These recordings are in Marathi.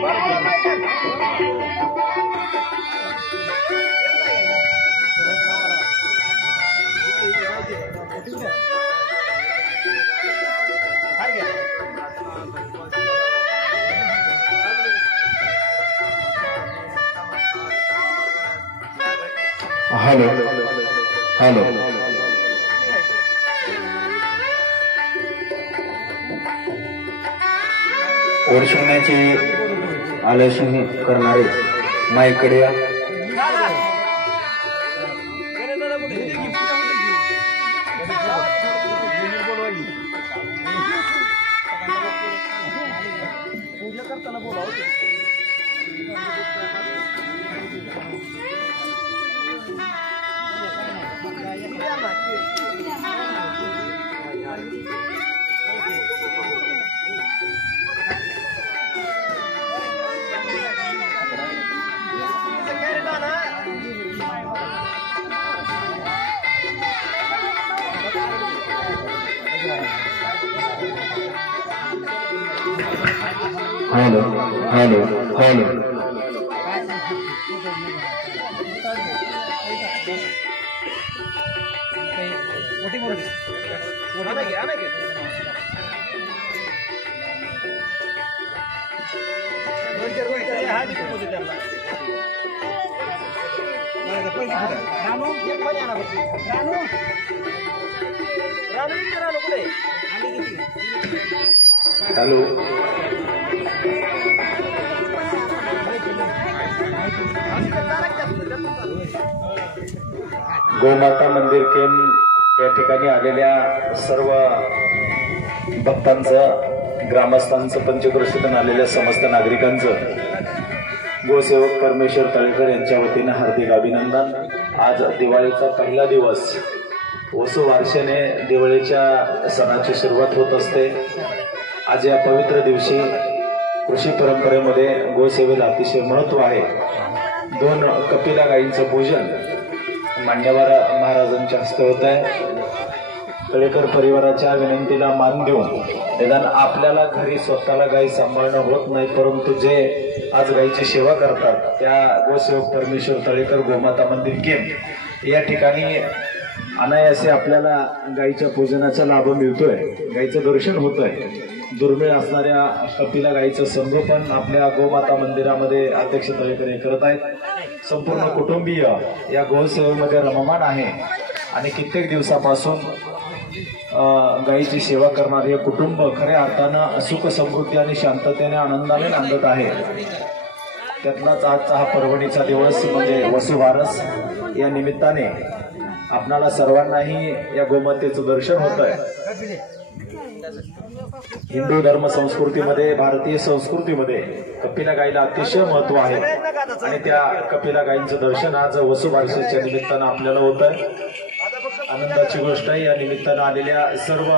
हेलो हेलो ओळखण्याची आलोचना करणारे माईकडे या। हेलो हेलो हेलो हेलो गोमाता मंदिर केंद्र या ठिकाणी आलेल्या सर्व भक्तांचं, ग्रामस्थांचं, पंचक्रोशीतून आलेल्या समस्त नागरिकांचं गोसेवक परमेश्वर तळेकर यांच्या वतीने हार्दिक अभिनंदन। आज दिवाळीचा पहिला दिवस, वसु वार्षेने दिवाळीच्या सणाची सुरुवात होत असते। आज या पवित्र दिवशी कृषी परंपरेमध्ये गोसेवेला अतिशय महत्व आहे। 2 कपिला गायींचं पूजन मान्यवर महाराजांच्या हस्ते होत आहे। तळेकर परिवाराच्या विनंतीला मान देऊन निदान आपल्याला घरी स्वतःला गाय सांभाळणं होत नाही, परंतु जे आज गायीची सेवा करतात त्या गोसेवक परमेश्वर तळेकर गोमाता मंदिर केंद्र या ठिकाणी अनायासे आपल्याला गायीच्या पूजनाचा लाभ मिळतोय, गायीचं दर्शन होतंय। दुर्मिळ असणाऱ्या कपिला गायीचं संगोपन आपल्या गोमाता मंदिरामध्ये अध्यक्ष तळेकर हे करत आहेत। संपूर्ण कुटुंबीय या गोसेवेमध्ये रममान आहे आणि कित्येक दिवसापासून गायीची सेवा करणारे कुटुंब खऱ्या अर्थानं सुख समृद्धी आणि शांततेने आनंदाने नांदत आहे। त्यातलाच आजचा हा परभणीचा दिवस म्हणजे वसुबारस, या निमित्ताने आपणाला सर्वांनाही या गोमातेचं दर्शन होत आहे। हिंदू धर्म संस्कृतीमध्ये, भारतीय संस्कृतीमध्ये कपिला गायीला अतिशय महत्व आहे आणि त्या कपिला गायींचं दर्शन आज वसुबारसेच्या निमित्तानं आपल्याला होत आहे। आनंदाची गोष्ट आहे। या निमित्तानं आलेल्या सर्व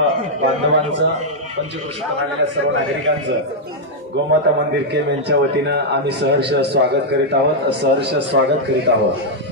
बांधवांचं, पंचक्रोशीतून आलेल्या सर्व नागरिकांचं गोमाता मंदिर केंद्र यांच्या वतीनं आम्ही सहर्ष स्वागत करीत आहोत, सहर्ष स्वागत करीत आहोत।